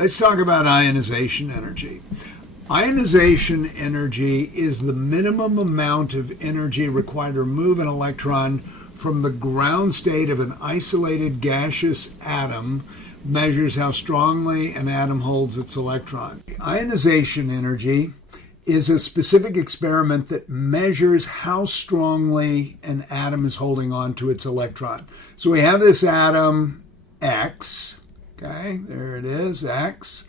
Let's talk about ionization energy. Ionization energy is the minimum amount of energy required to remove an electron from the ground state of an isolated gaseous atom, measures how strongly an atom holds its electron. Ionization energy is a specific experiment that measures how strongly an atom is holding on to its electron. So we have this atom X, okay, there it is, X,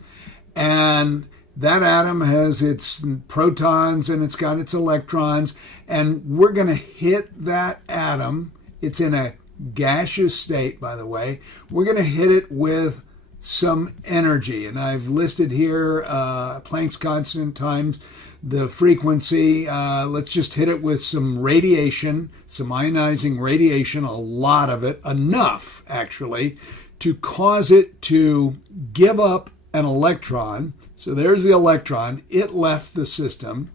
and that atom has its protons and it's got its electrons, and we're going to hit that atom. It's in a gaseous state, by the way. We're going to hit it with some energy, and I've listed here Planck's constant times the frequency. Let's just hit it with some radiation, some ionizing radiation, a lot of it, enough actually, to cause it to give up an electron. So there's the electron. It left the system,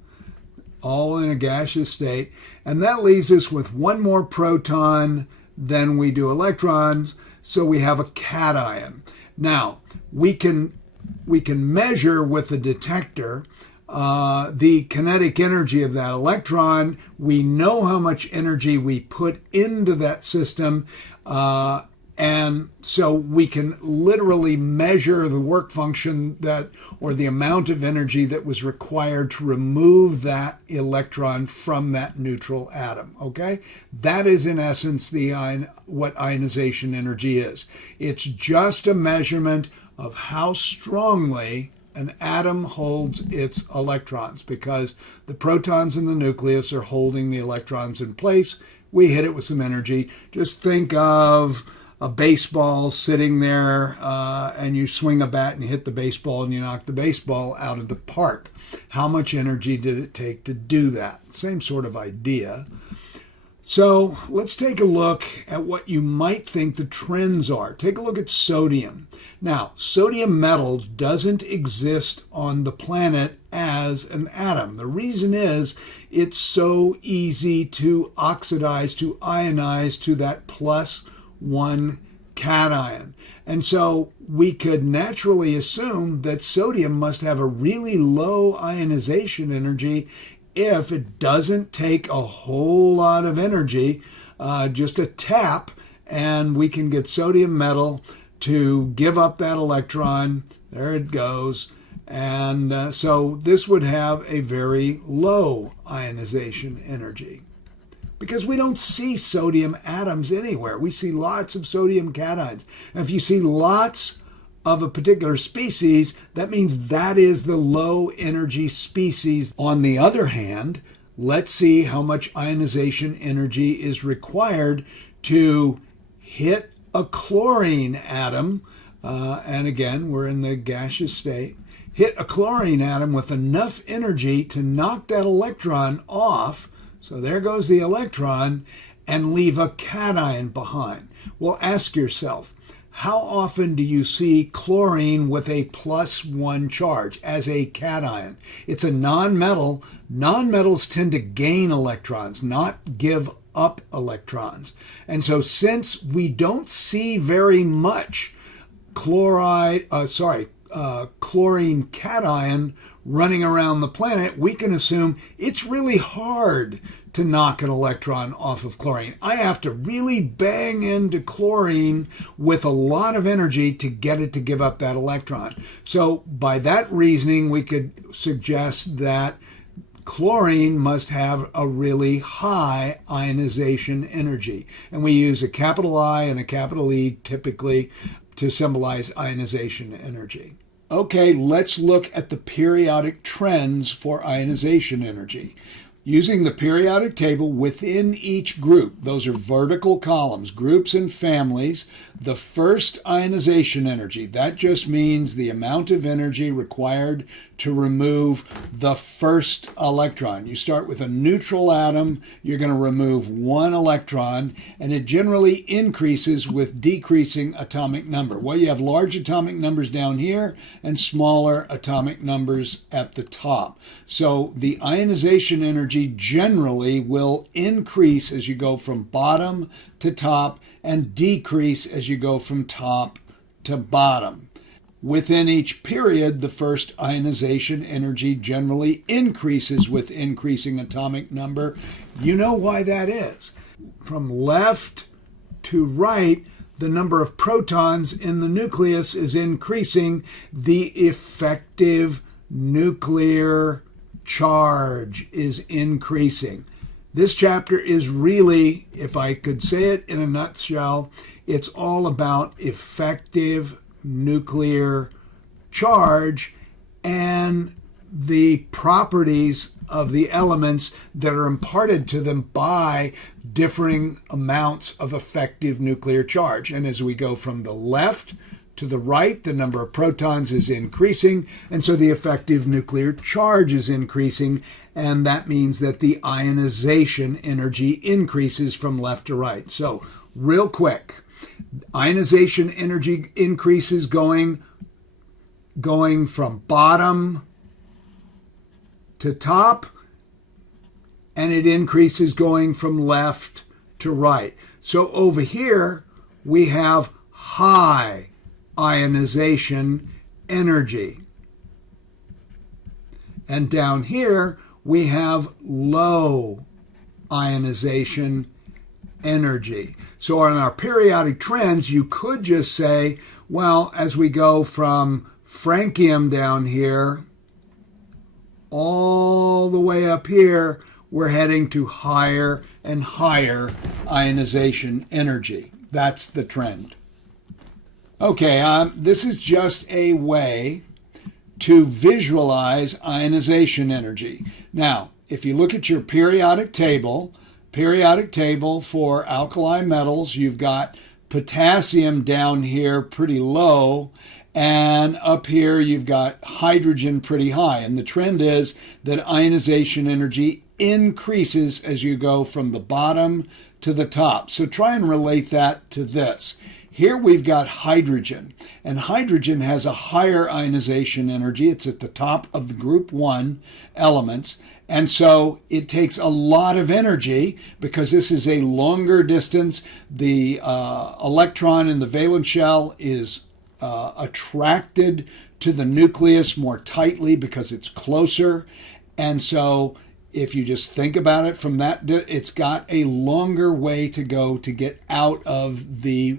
all in a gaseous state. And that leaves us with one more proton than we do electrons. So we have a cation. Now, we can measure with the detector the kinetic energy of that electron. We know how much energy we put into that system. And so we can literally measure the work function or the amount of energy that was required to remove that electron from that neutral atom. Okay? That is in essence what ionization energy is. It's just a measurement of how strongly an atom holds its electrons, because the protons in the nucleus are holding the electrons in place. We hit it with some energy. Just think of a baseball sitting there and you swing a bat and you hit the baseball and you knock the baseball out of the park. How much energy did it take to do that? Same sort of idea. So let's take a look at what you might think the trends are. Take a look at sodium. Now, sodium metal doesn't exist on the planet as an atom. The reason is it's so easy to oxidize, to ionize to that +1 cation. And so we could naturally assume that sodium must have a really low ionization energy if it doesn't take a whole lot of energy, just a tap, and we can get sodium metal to give up that electron. There it goes. And so this would have a very low ionization energy, because we don't see sodium atoms anywhere. We see lots of sodium cations. And if you see lots of a particular species, that means that is the low energy species. On the other hand, let's see how much ionization energy is required to hit a chlorine atom. And again, we're in the gaseous state. Hit a chlorine atom with enough energy to knock that electron off. So there goes the electron, and leave a cation behind. Well, ask yourself, how often do you see chlorine with a +1 charge as a cation? It's a nonmetal. Nonmetals tend to gain electrons, not give up electrons. And so since we don't see very much chlorine cation running around the planet, we can assume it's really hard to knock an electron off of chlorine. I have to really bang into chlorine with a lot of energy to get it to give up that electron. So by that reasoning, we could suggest that chlorine must have a really high ionization energy. And we use a capital I and a capital E typically to symbolize ionization energy. Okay, let's look at the periodic trends for ionization energy. Using the periodic table within each group, those are vertical columns, groups and families, the first ionization energy, that just means the amount of energy required to remove the first electron. You start with a neutral atom, you're going to remove one electron, and it generally increases with decreasing atomic number. Well, you have large atomic numbers down here and smaller atomic numbers at the top. So the ionization energy generally will increase as you go from bottom to top and decrease as you go from top to bottom. within each period, the first ionization energy generally increases with increasing atomic number. You know why that is. From left to right, the number of protons in the nucleus is increasing. The effective nuclear charge is increasing. This chapter is really, if I could say it in a nutshell, it's all about effective nuclear charge and the properties of the elements that are imparted to them by differing amounts of effective nuclear charge. And as we go from the left to the right, the number of protons is increasing, and so the effective nuclear charge is increasing, and that means that the ionization energy increases from left to right. So, real quick, ionization energy increases going from bottom to top, and it increases going from left to right. So over here, we have high ionization energy. And down here, we have low ionization energy. So on our periodic trends, you could just say, well, as we go from francium down here, all the way up here, we're heading to higher and higher ionization energy. That's the trend. Okay, this is just a way to visualize ionization energy. Now, if you look at your periodic table for alkali metals, you've got potassium down here pretty low, and up here you've got hydrogen pretty high. And the trend is that ionization energy increases as you go from the bottom to the top. So try and relate that to this. Here we've got hydrogen, and hydrogen has a higher ionization energy. It's at the top of the group 1 elements, and so it takes a lot of energy because this is a longer distance. The electron in the valence shell is attracted to the nucleus more tightly because it's closer, and so if you just think about it from that, it's got a longer way to go to get out of the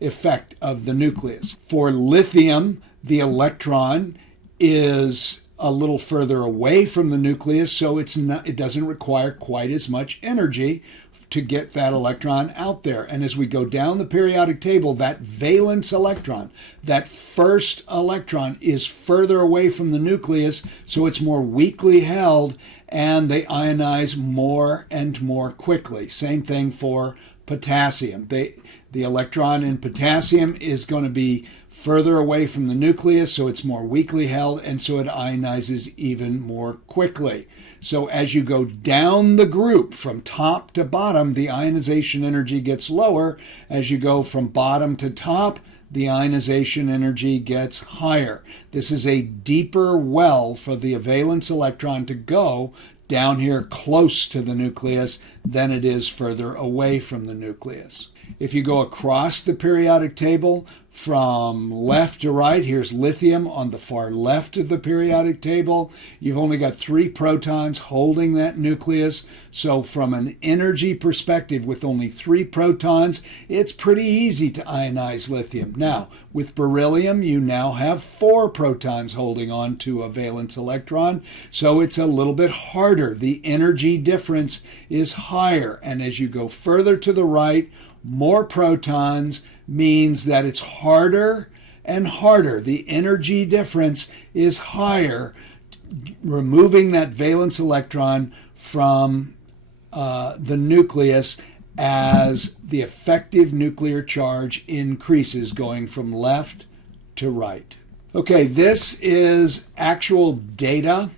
effect of the nucleus. For lithium, the electron is a little further away from the nucleus, so it doesn't require quite as much energy to get that electron out there. And as we go down the periodic table, that valence electron, that first electron, is further away from the nucleus, so it's more weakly held, and they ionize more and more quickly. Same thing for potassium. The electron in potassium is going to be further away from the nucleus, so it's more weakly held, and so it ionizes even more quickly. So as you go down the group from top to bottom, the ionization energy gets lower. As you go from bottom to top, the ionization energy gets higher. This is a deeper well for the valence electron to go down here close to the nucleus than it is further away from the nucleus. If you go across the periodic table from left to right, here's lithium on the far left of the periodic table. You've only got 3 protons holding that nucleus. So from an energy perspective, with only 3 protons, it's pretty easy to ionize lithium. Now, with beryllium, you now have 4 protons holding on to a valence electron. So it's a little bit harder. The energy difference is higher. And as you go further to the right, more protons means that it's harder and harder. The energy difference is higher, removing that valence electron from the nucleus as the effective nuclear charge increases, going from left to right. Okay, this is actual data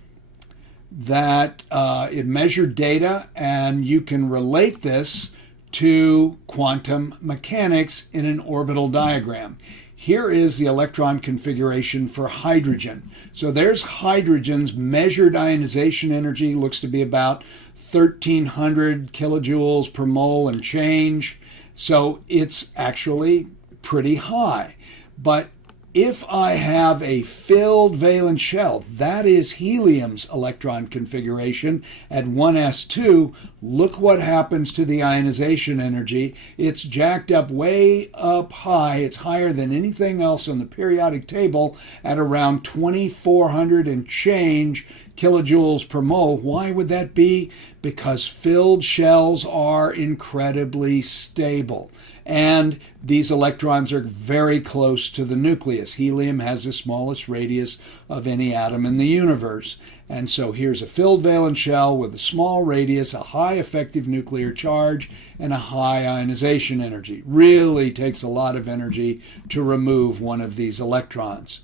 that it measured data, and you can relate this to quantum mechanics in an orbital diagram. Here is the electron configuration for hydrogen. So there's hydrogen's measured ionization energy, looks to be about 1,300 kilojoules per mole and change. So it's actually pretty high. But if I have a filled valence shell, that is helium's electron configuration at 1s2, look what happens to the ionization energy. It's jacked up way up high. It's higher than anything else on the periodic table at around 2,400 and change kilojoules per mole. Why would that be? Because filled shells are incredibly stable. And these electrons are very close to the nucleus. Helium has the smallest radius of any atom in the universe. And so here's a filled valence shell with a small radius, a high effective nuclear charge, and a high ionization energy. Really takes a lot of energy to remove one of these electrons.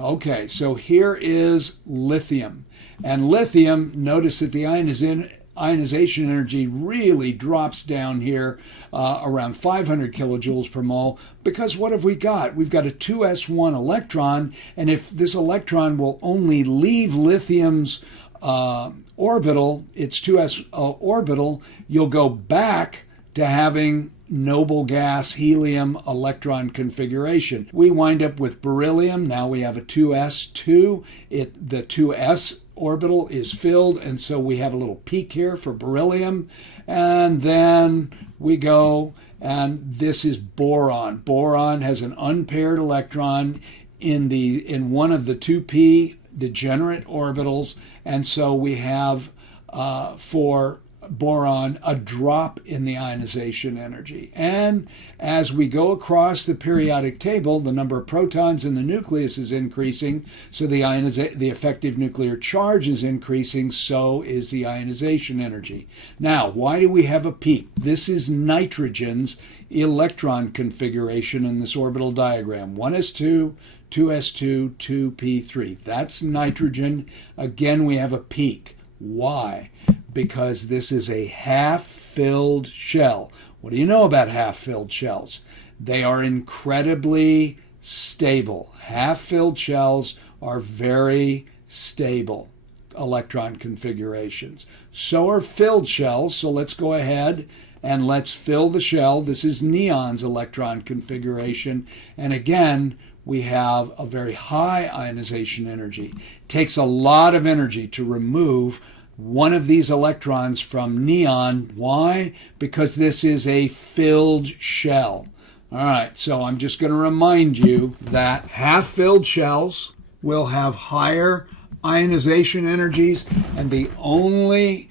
Okay, so here is lithium. And lithium, notice that the ionization energy really drops down here around 500 kilojoules per mole, because what have we got? We've got a 2s1 electron, and if this electron will only leave lithium's orbital, its 2s orbital, you'll go back to having noble gas helium electron configuration. We wind up with beryllium. Now we have a 2s2. The 2s orbital is filled, and so we have a little peak here for beryllium. And then we go, and this is boron. Boron has an unpaired electron in one of the 2p degenerate orbitals, and so we have for boron a drop in the ionization energy. And as we go across the periodic table, the number of protons in the nucleus is increasing, so the effective nuclear charge is increasing, so is the ionization energy. Now, why do we have a peak? This is nitrogen's electron configuration in this orbital diagram. 1s2, 2s2, 2p3. That's nitrogen. Again, we have a peak. Why? Because this is a half-filled shell. What do you know about half-filled shells? They are incredibly stable. Half-filled shells are very stable electron configurations. So are filled shells. So let's go ahead and let's fill the shell. This is neon's electron configuration. And again, we have a very high ionization energy. It takes a lot of energy to remove one of these electrons from neon. Why? Because this is a filled shell. All right, so I'm just going to remind you that half-filled shells will have higher ionization energies, and the only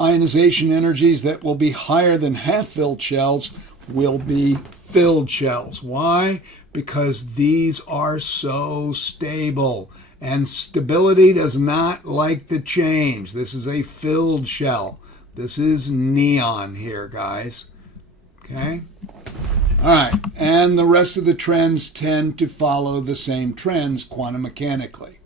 ionization energies that will be higher than half-filled shells will be filled shells. Why? Because these are so stable. And stability does not like to change. This is a filled shell. This is neon here, guys. Okay? All right. And the rest of the trends tend to follow the same trends quantum mechanically.